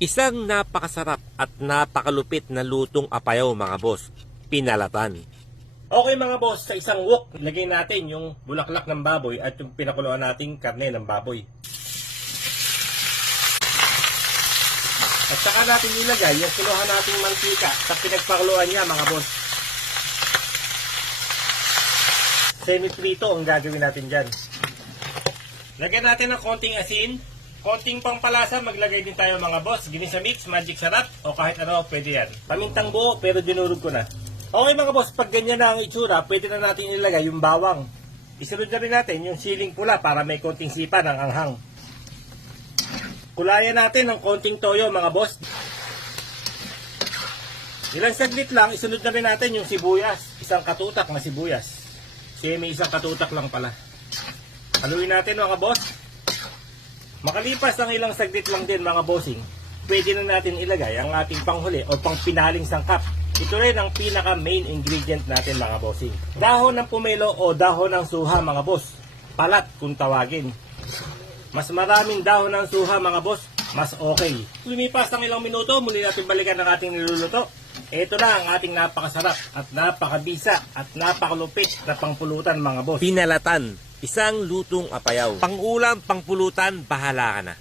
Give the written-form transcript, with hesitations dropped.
Isang napakasarap at napakalupit na lutong apayaw mga boss, pinalatan. Okay mga boss, sa isang wok, lagay natin yung bulaklak ng baboy at yung pinakuluan nating karne ng baboy. At saka natin ilagay yung kinuha nating mantika sa pinagpakuluan niya mga boss. Semi-prito ang gagawin natin dyan. Lagyan natin ng konting asin, konting pampalasa, maglagay din tayo mga boss. Ginisa mix, magic sarap, o kahit ano, pwede yan. Pamintang buo, pero dinurog ko na. Okay mga boss, pag ganyan na ang itsura, pwede na natin ilagay yung bawang. Isunod na rin natin yung siling pula para may konting sipa ng anghang. Kulayan natin ng konting toyo mga boss. Ilang saglit lang, isunod na rin natin yung sibuyas. Isang katutak na sibuyas. Kasi may isang katutak lang pala. Haluin natin mga boss. Makalipas ang ilang saglit lang din mga bossing, pwede na natin ilagay ang ating panghuli o pangpinaling sangkap. Ito rin ang pinaka main ingredient natin mga bossing. Dahon ng pumelo o dahon ng suha mga boss. Palat kung tawagin. Mas maraming dahon ng suha mga boss, mas okay. Lumipas ng ilang minuto, muli natin balikan ang ating niluluto. Ito na ang ating napakasarap at napakabisa at napakalupit na pangpulutan mga boss. Pinalatan, isang lutong apayaw. Pangulam, pangpulutan, bahala ka na.